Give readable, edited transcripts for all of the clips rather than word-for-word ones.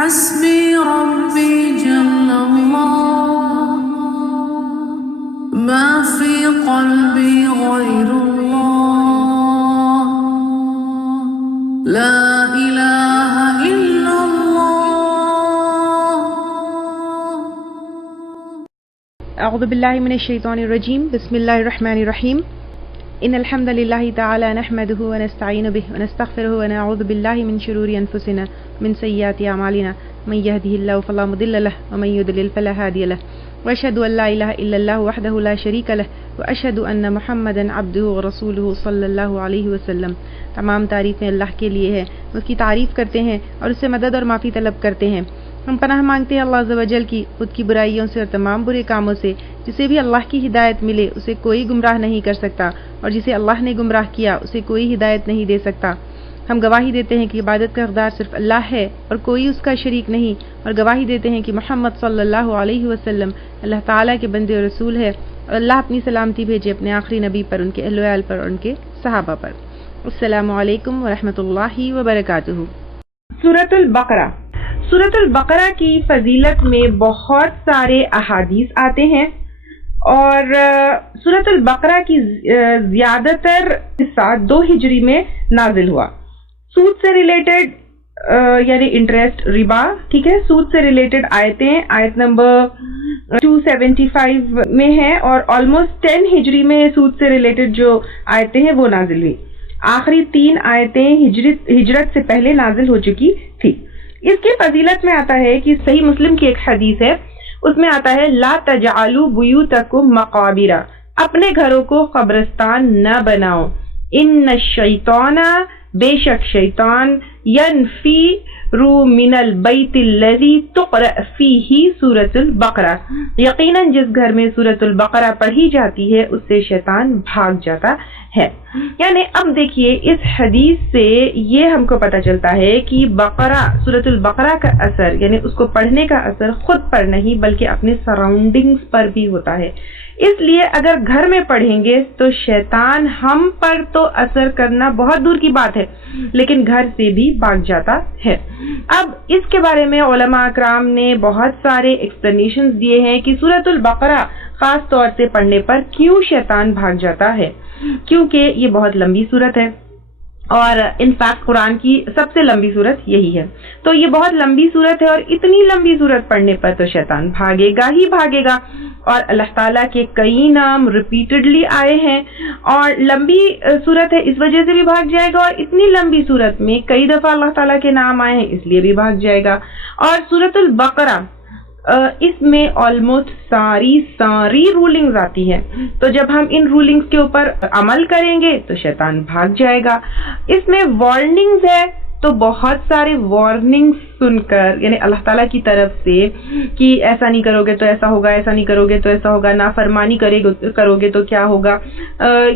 حسبي ربي جل الله ما في قلبي غير الله لا إله إلا الله. اعوذ باللہ من الشیطان الرجیم. بسم اللہ الرحمن الرحیم. ان الحمد للہ تعالی نحمده ونستعین به ونستغفره ونعوذ باللہ من شرور انفسنا من سیئات اعمالنا من يهده الله فلا مضل له ومن يضلل فلا هادي له واشهد ان لا اله الا الله وحده لا شريك له واشهد ان محمدا عبده ورسوله صلی اللہ علیہ وسلم. تمام تعریفیں اللہ کے لیے ہے، اس کی تعریف کرتے ہیں اور اس سے مدد اور معافی طلب کرتے ہیں. ہم پناہ مانگتے ہیں اللہ عز و جل کی خود کی برائیوں سے اور تمام برے کاموں سے. جسے بھی اللہ کی ہدایت ملے اسے کوئی گمراہ نہیں کر سکتا، اور جسے اللہ نے گمراہ کیا اسے کوئی ہدایت نہیں دے سکتا. ہم گواہی دیتے ہیں کہ عبادت کا حقدار صرف اللہ ہے اور کوئی اس کا شریک نہیں، اور گواہی دیتے ہیں کہ محمد صلی اللہ علیہ وسلم اللہ تعالیٰ کے بندے اور رسول ہے، اور اللہ اپنی سلامتی بھیجے اپنے آخری نبی پر، ان کے اہل و عیال پر اور ان کے صحابہ پر. السلام علیکم ورحمۃ اللہ وبرکاتہ. سورۃ البقرہ. سورۃ البقرہ کی فضیلت میں بہت سارے احادیث آتے ہیں، اور سورۃ البقرہ کی زیادہ تر حصہ 2 ہجری میں نازل ہوا. سود سے ریلیٹڈ یعنی انٹرسٹ ربا، ٹھیک ہے، سود سے ریلیٹڈ آیتیں آیت نمبر 275 میں ہیں، اور آلموسٹ 10 ہجری میں سود سے ریلیٹڈ جو آیتیں ہیں وہ نازل ہوئی. آخری 3 آیتیں ہجرت سے پہلے نازل ہو چکی تھی. اس کی فضیلت میں آتا ہے کہ صحیح مسلم کی ایک حدیث ہے، اس میں آتا ہے لا تجعلوا بیوتکم مقابر، اپنے گھروں کو قبرستان نہ بناؤ. ان الشیطان، بے شک شیطان، ینفر من البیت الذی تقرأ فیہ سورۃ البقرہ، یقیناً جس گھر میں سورۃ البقرہ پڑھی جاتی ہے اس سے شیطان بھاگ جاتا ہے. یعنی اب دیکھیے اس حدیث سے یہ ہم کو پتہ چلتا ہے کہ بقرہ، سورۃ البقرہ کا اثر یعنی اس کو پڑھنے کا اثر خود پر نہیں بلکہ اپنے سراؤنڈنگز پر بھی ہوتا ہے. اس لیے اگر گھر میں پڑھیں گے تو شیطان ہم پر تو اثر کرنا بہت دور کی بات ہے لیکن گھر سے بھی بھاگ جاتا ہے. اب اس کے بارے میں علماء اکرام نے بہت سارے ایکسپلینیشنز دیے ہیں کہ سورۃ البقرہ خاص طور سے پڑھنے پر کیوں شیطان بھاگ جاتا ہے. کیونکہ یہ بہت لمبی سورت ہے، اور انفیکٹ قرآن کی سب سے لمبی سورت یہی ہے. تو یہ بہت لمبی سورت ہے، اور اتنی لمبی سورت پڑھنے پر تو شیطان بھاگے گا ہی بھاگے گا. اور اللہ تعالیٰ کے کئی نام ریپیٹڈلی آئے ہیں، اور لمبی سورت ہے اس وجہ سے بھی بھاگ جائے گا، اور اتنی لمبی سورت میں کئی دفعہ اللہ تعالیٰ کے نام آئے ہیں اس لیے بھی بھاگ جائے گا. اور سورۃ البقرہ اس میں آلموسٹ ساری رولنگز آتی ہیں، تو جب ہم ان رولنگز کے اوپر عمل کریں گے تو شیطان بھاگ جائے گا. اس میں وارننگز ہے، تو بہت سارے وارننگز سن کر یعنی اللہ تعالیٰ کی طرف سے کہ ایسا نہیں کرو گے تو ایسا ہوگا، ایسا نہیں کرو گے تو ایسا ہوگا، نافرمانی کرو گے تو کیا ہوگا،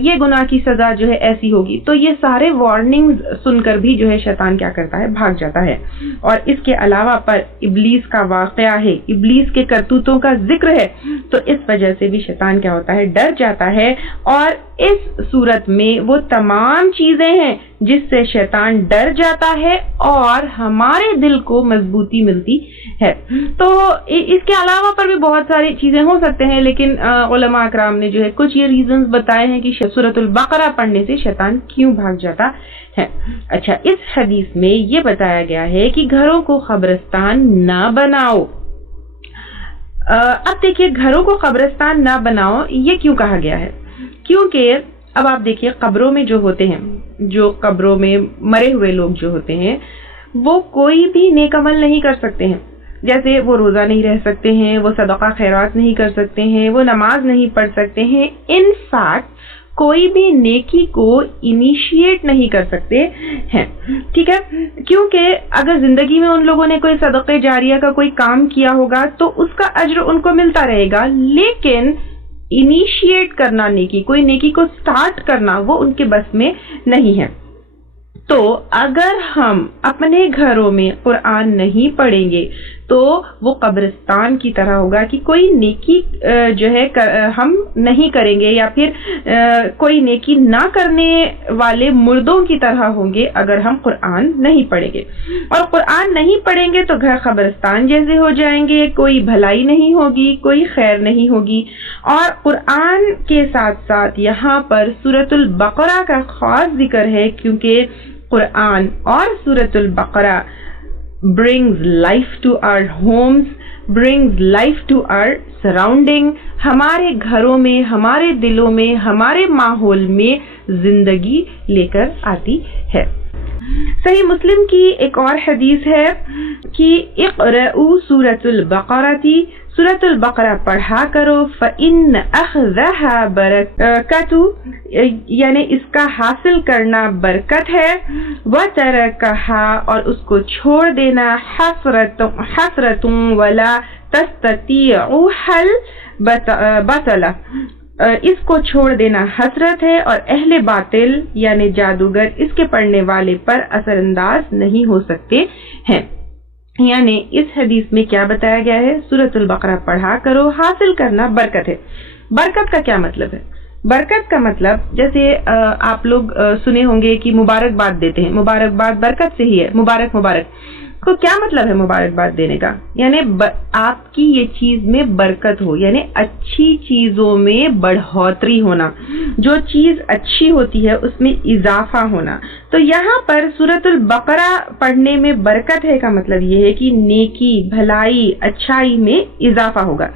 یہ گناہ کی سزا جو ہے ایسی ہوگی. تو یہ سارے وارننگز سن کر بھی جو ہے شیطان کیا کرتا ہے، بھاگ جاتا ہے. اور اس کے علاوہ پر ابلیس کا واقعہ ہے، ابلیس کے کرتوتوں کا ذکر ہے، تو اس وجہ سے بھی شیطان کیا ہوتا ہے، ڈر جاتا ہے. اور اس صورت میں وہ تمام چیزیں ہیں جس سے شیطان ڈر جاتا ہے اور ہمارے دل کو مضبوطی ملتی ہے. تو اس کے علاوہ پر بھی بہت ساری چیزیں ہو سکتے ہیں، لیکن علماء اکرام نے جو ہے کچھ یہ ریزنز بتائے ہیں کہ سورۃ البقرہ پڑھنے سے شیطان کیوں بھاگ جاتا ہے. اچھا، اس حدیث میں یہ بتایا گیا ہے کہ گھروں کو قبرستان نہ بناؤ. اب دیکھیے گھروں کو قبرستان نہ بناؤ یہ کیوں کہا گیا ہے؟ کیونکہ اب آپ دیکھیے قبروں میں جو ہوتے ہیں، جو قبروں میں مرے ہوئے لوگ جو ہوتے ہیں وہ کوئی بھی نیک عمل نہیں کر سکتے ہیں. جیسے وہ روزہ نہیں رہ سکتے ہیں، وہ صدقہ خیرات نہیں کر سکتے ہیں، وہ نماز نہیں پڑھ سکتے ہیں، ان فیکٹ کوئی بھی نیکی کو انیشیٹ نہیں کر سکتے ہیں. ٹھیک ہے، کیونکہ اگر زندگی میں ان لوگوں نے کوئی صدقہ جاریہ کا کوئی کام کیا ہوگا تو اس کا اجر ان کو ملتا رہے گا، لیکن انیشیٹ کرنا نیکی، کوئی نیکی کو سٹارٹ کرنا وہ ان کے بس میں نہیں ہے. تو اگر ہم اپنے گھروں میں قرآن نہیں پڑھیں گے تو وہ قبرستان کی طرح ہوگا کہ کوئی نیکی جو ہے ہم نہیں کریں گے، یا پھر کوئی نیکی نہ کرنے والے مردوں کی طرح ہوں گے اگر ہم قرآن نہیں پڑھیں گے۔ اور قرآن نہیں پڑھیں گے تو گھر قبرستان جیسے ہو جائیں گے، کوئی بھلائی نہیں ہوگی، کوئی خیر نہیں ہوگی۔ اور قرآن کے ساتھ ساتھ یہاں پر سورۃ البقرہ کا خاص ذکر ہے، کیونکہ قرآن اور سورۃ البقرہ brings life to our homes, brings life to our surrounding، ہمارے گھروں میں، ہمارے دلوں میں، ہمارے ماحول میں زندگی لے کر آتی ہے۔ صحیح مسلم کی ایک اور حدیث ہے کہ اقرؤوا سورۃ البقرہ، سورۃ البقرہ پڑھا کرو، فإن أخذها برکت، یعنی اس کا حاصل کرنا برکت ہے، وترکها، اور اس کو چھوڑ دینا حسرت ولا تستطيع البطل، اس کو چھوڑ دینا حسرت ہے اور اہل باطل یعنی جادوگر اس کے پڑھنے والے پر اثر انداز نہیں ہو سکتے ہیں۔ یعنی اس حدیث میں کیا بتایا گیا ہے؟ سورۃ البقرہ پڑھا کرو، حاصل کرنا برکت ہے۔ برکت کا کیا مطلب ہے؟ برکت کا مطلب جیسے آپ لوگ سنے ہوں گے کہ مبارکباد دیتے ہیں، مبارکباد برکت سے ہی ہے، مبارک مبارک کو کیا مطلب ہے مبارکباد دینے کا؟ یعنی آپ کی یہ چیز میں برکت ہو، یعنی اچھی چیزوں میں بڑھوتری ہونا، جو چیز اچھی ہوتی ہے اس میں اضافہ ہونا۔ تو یہاں پر سورۃ البقرہ پڑھنے میں برکت ہے کا مطلب یہ ہے کہ نیکی، بھلائی، اچھائی میں اضافہ ہوگا،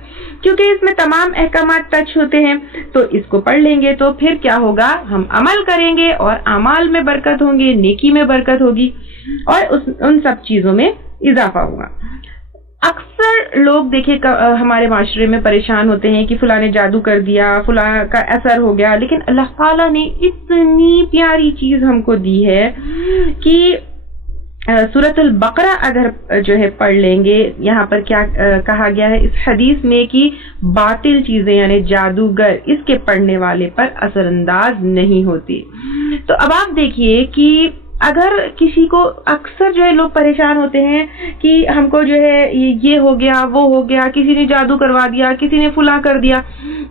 کیونکہ اس میں تمام احکامات ٹچ ہوتے ہیں۔ تو اس کو پڑھ لیں گے تو پھر کیا ہوگا؟ ہم عمل کریں گے اور اعمال میں برکت ہوں گے، نیکی میں برکت ہوگی اور ان سب چیزوں میں اضافہ ہوگا۔ اکثر لوگ دیکھیں ہمارے معاشرے میں پریشان ہوتے ہیں کہ فلاں نے جادو کر دیا، فلاں کا اثر ہو گیا، لیکن اللہ تعالیٰ نے اتنی پیاری چیز ہم کو دی ہے کہ سورۃ البقرہ اگر جو ہے پڑھ لیں گے، یہاں پر کیا کہا گیا ہے اس حدیث میں کہ باطل چیزیں یعنی جادوگر اس کے پڑھنے والے پر اثر انداز نہیں ہوتی۔ تو اب آپ دیکھیے کہ اگر کسی کو اکثر جو ہے لوگ پریشان ہوتے ہیں کہ ہم کو جو ہے یہ ہو گیا، وہ ہو گیا، کسی نے جادو کروا دیا، کسی نے فلاں کر دیا،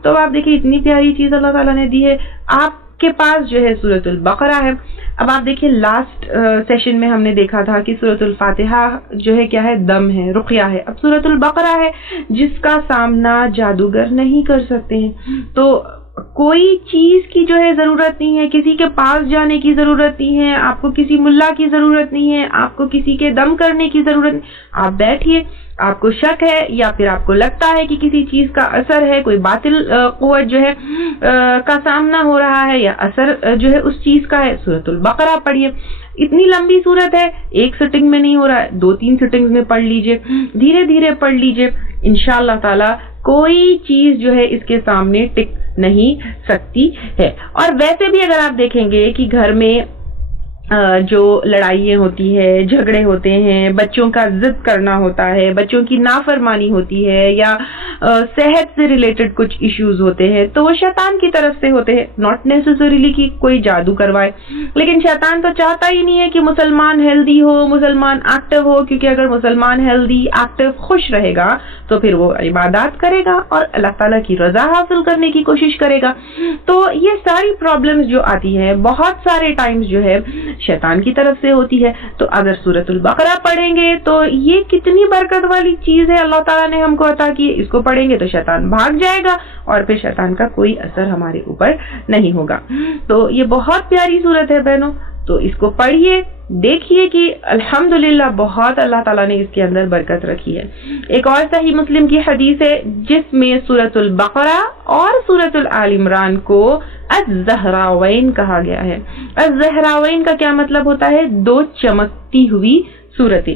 تو آپ دیکھیے اتنی پیاری چیز اللہ تعالیٰ نے دی ہے، آپ کے پاس جو ہے سورۃ البقرہ ہے۔ اب آپ دیکھیے لاسٹ سیشن میں ہم نے دیکھا تھا کہ سورۃ الفاتحہ جو ہے کیا ہے؟ دم ہے، رقیہ ہے۔ اب سورۃ البقرہ ہے جس کا سامنا جادوگر نہیں کر سکتے ہیں۔ تو کوئی چیز کی جو ہے ضرورت نہیں ہے، کسی کے پاس جانے کی ضرورت نہیں ہے، آپ کو کسی ملا کی ضرورت نہیں ہے، آپ کو کسی کے دم کرنے کی ضرورت نہیں۔ آپ بیٹھیے، آپ کو شک ہے یا پھر آپ کو لگتا ہے کہ کسی چیز کا اثر ہے، کوئی باطل قوت جو ہے کا سامنا ہو رہا ہے یا اثر جو ہے اس چیز کا ہے، سورۃ البقرہ پڑھیے۔ اتنی لمبی سورت ہے، ایک سٹنگ میں نہیں ہو رہا ہے، 2-3 سٹنگز میں پڑھ لیجئے، دھیرے دھیرے پڑھ لیجئے، انشاءاللہ تعالی کوئی چیز جو ہے اس کے سامنے ٹک نہیں سکتی ہے۔ اور ویسے بھی اگر آپ دیکھیں گے کہ گھر میں جو لڑائیاں ہوتی ہے، جھگڑے ہوتے ہیں، بچوں کا ضد کرنا ہوتا ہے، بچوں کی نافرمانی ہوتی ہے، یا صحت سے ریلیٹڈ کچھ ایشوز ہوتے ہیں، تو وہ شیطان کی طرف سے ہوتے ہیں، ناٹ نیسیسریلی کہ کوئی جادو کروائے، لیکن شیطان تو چاہتا ہی نہیں ہے کہ مسلمان ہیلدی ہو، مسلمان ایکٹیو ہو، کیونکہ اگر مسلمان ہیلدی، ایکٹیو، خوش رہے گا تو پھر وہ عبادات کرے گا اور اللہ تعالیٰ کی رضا حاصل کرنے کی کوشش کرے گا۔ تو یہ ساری پرابلمز جو آتی ہے بہت سارے ٹائمز جو ہے شیطان کی طرف سے ہوتی ہے۔ تو اگر سورۃ البقرہ پڑھیں گے تو یہ کتنی برکت والی چیز ہے اللہ تعالیٰ نے ہم کو عطا کی ہے، اس کو پڑھیں گے تو شیطان بھاگ جائے گا اور پھر شیطان کا کوئی اثر ہمارے اوپر نہیں ہوگا۔ تو یہ بہت پیاری سورت ہے بہنوں، تو اس کو پڑھیے، دیکھیے کہ الحمدللہ بہت اللہ تعالیٰ نے اس کے اندر برکت رکھی ہے۔ ایک اور صحیح مسلم کی حدیث ہے جس میں سورۃ البقرہ اور سورۃ آل عمران کو الزہراوین کہا گیا ہے۔ الزہراوین کا کیا مطلب ہوتا ہے؟ 2 چمکتی ہوئی سورتیں،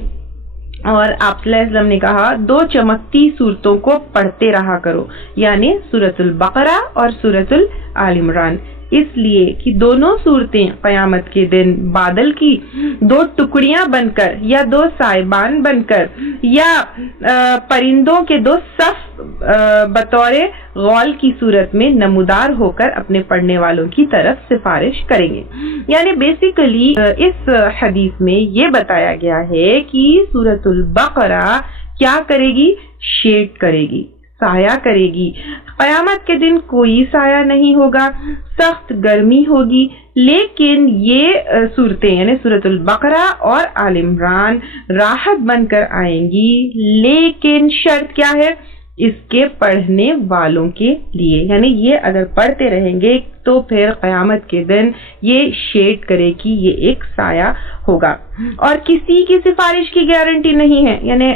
اور آپ صلی اللہ علیہ وسلم نے کہا 2 چمکتی صورتوں کو پڑھتے رہا کرو، یعنی سورۃ البقرہ اور سورۃ آل عمران، اس لیے کہ دونوں صورتیں قیامت کے دن بادل کی 2 ٹکڑیاں بن کر یا 2 سائبان بن کر یا پرندوں کے 2 صف بطور غول کی صورت میں نمودار ہو کر اپنے پڑھنے والوں کی طرف سفارش کریں گے. یعنی بیسیکلی اس حدیث میں یہ بتایا گیا ہے کہ سورۃ البقرہ کیا کرے گی؟ شیڈ کرے گی، سایہ کرے گی. قیامت کے دن کوئی سایہ نہیں ہوگا، سخت گرمی ہوگی، لیکن یہ صورتیں یعنی سورۃ البقرہ اور آل عمران راحت بن کر آئیں گی. لیکن شرط کیا ہے؟ اس کے پڑھنے والوں کے لیے. یعنی یہ اگر پڑھتے رہیں گے تو پھر قیامت کے دن یہ شیڈ کرے گی، یہ ایک سایہ ہوگا. اور کسی کی سفارش کی گارنٹی نہیں ہے. یعنی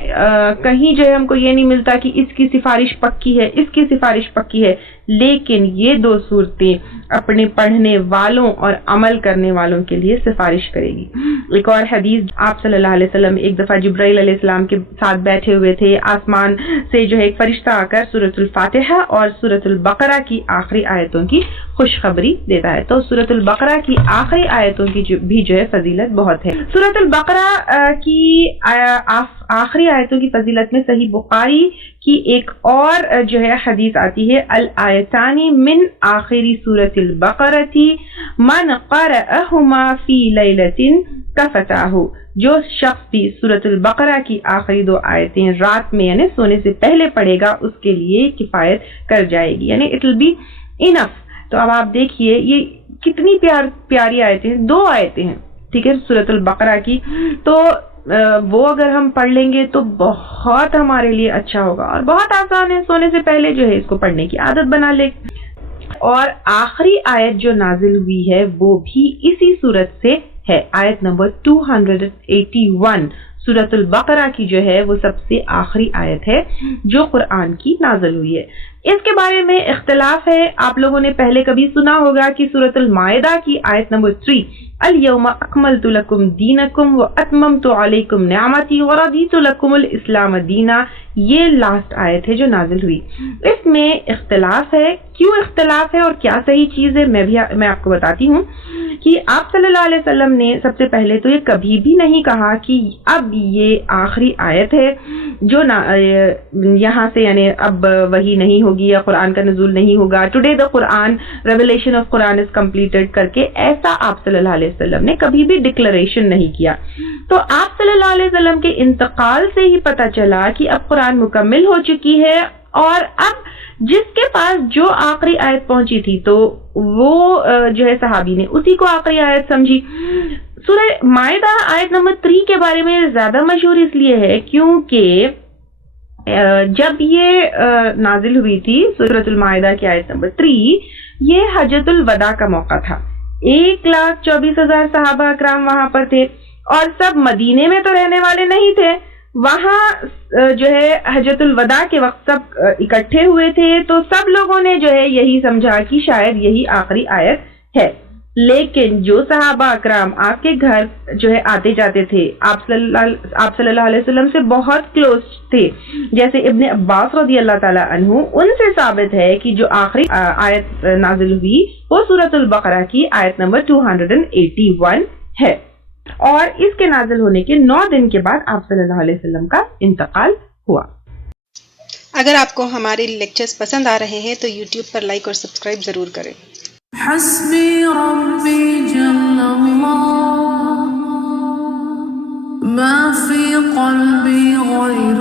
کہیں جو ہے ہم کو یہ نہیں ملتا کہ اس کی سفارش پکی ہے، اس کی سفارش پکی ہے، لیکن یہ دو صورتیں اپنے پڑھنے والوں اور عمل کرنے والوں کے لیے سفارش کرے گی. ایک اور حدیث، آپ صلی اللہ علیہ وسلم ایک دفعہ جبرائیل علیہ السلام کے ساتھ بیٹھے ہوئے تھے. آسمان سے جو ہے ایک فرشتہ آ کر سورۃ الفاتحہ اور سورۃ البقرہ کی آخری آیتوں کی خوشخبری دیتا ہے. تو سورۃ البقرہ کی آخری آیتوں کی بھی جو ہے فضیلت بہت ہے. سورۃ البقرہ کی آخری آیتوں کی فضیلت میں صحیح بخاری کی ایک اور جو ہے حدیث آتی ہے، الآیتانی من آخری سورۃ البقرہ من قرأہما فی لیلۃ کفتاہ. جو شخص بھی سورۃ البقرہ کی آخری 2 آیتیں رات میں یعنی سونے سے پہلے پڑھے گا اس کے لیے کفایت کر جائے گی، یعنی اٹ ول بی انف. تو اب آپ دیکھیے یہ کتنی پیاری آیتیں ہیں، 2 آیتیں ہیں، ٹھیک ہے، سورۃ البقرہ کی. تو وہ اگر ہم پڑھ لیں گے تو بہت ہمارے لیے اچھا ہوگا اور بہت آسان ہے. سونے سے پہلے جو ہے اس کو پڑھنے کی عادت بنا لے. اور آخری آیت جو نازل ہوئی ہے وہ بھی اسی سورت سے ہے، آیت نمبر 281 سورۃ البقرہ کی جو ہے وہ سب سے آخری آیت ہے جو قرآن کی نازل ہوئی ہے. اس کے بارے میں اختلاف ہے. آپ لوگوں نے پہلے کبھی سنا ہوگا کہ سورۃ المائدہ کی آیت نمبر 3 الیوم اکملت لکم دینکم واتممت علیکم نعمتی ورضیت لکم الاسلام دینا، یہ لاسٹ آیت ہے جو نازل ہوئی. اس میں اختلاف ہے. کیوں اختلاف ہے اور کیا صحیح چیز ہے میں آپ کو بتاتی ہوں کہ آپ صلی اللہ علیہ وسلم نے سب سے پہلے تو یہ کبھی بھی نہیں کہا کہ اب یہ آخری آیت ہے جو یہاں سے یعنی اب وحی نہیں ہوگی یا قرآن کا نزول نہیں ہوگا، today the Quran revelation of Quran is completed کر کے ایسا آپ صلی اللہ علیہ وسلم نے کبھی بھی ڈکلریشن نہیں کیا. تو آپ صلی اللہ علیہ وسلم کے انتقال سے ہی پتہ چلا کہ اب قرآن مکمل ہو چکی ہے اور اب جس کے پاس جو آخری آیت پہنچی تھی تو وہ جو ہے صحابی نے اسی کو آخری آیت سمجھی. سورہ مائدہ آیت نمبر 3 کے بارے میں زیادہ مشہور اس لیے ہے کیونکہ جب یہ نازل ہوئی تھی سورۃ المائدہ کی آیت نمبر 3، یہ حجۃ الوداع کا موقع تھا. 1,24,000 صحابہ اکرام وہاں پر تھے اور سب مدینے میں تو رہنے والے نہیں تھے. وہاں جو ہے حجۃ الوداع کے وقت سب اکٹھے ہوئے تھے تو سب لوگوں نے جو ہے یہی سمجھا کہ شاید یہی آخری آیت ہے. لیکن جو صحابہ اکرام آپ کے گھر جو ہے آتے جاتے تھے، آپ صلی اللہ علیہ وسلم سے بہت کلوز تھے، جیسے ابن عباس رضی اللہ تعالی عنہ، ان سے ثابت ہے کہ جو آخری آیت نازل ہوئی وہ سورۃ البقرہ کی آیت نمبر 281 ہے. اور اس کے نازل ہونے کے 9 دن کے بعد آپ صلی اللہ علیہ وسلم کا انتقال ہوا. اگر آپ کو ہمارے لیکچرز پسند آ رہے ہیں تو یوٹیوب پر لائک اور سبسکرائب ضرور کریں. حسبی ربی جل اللہ ما فی قلبی غیر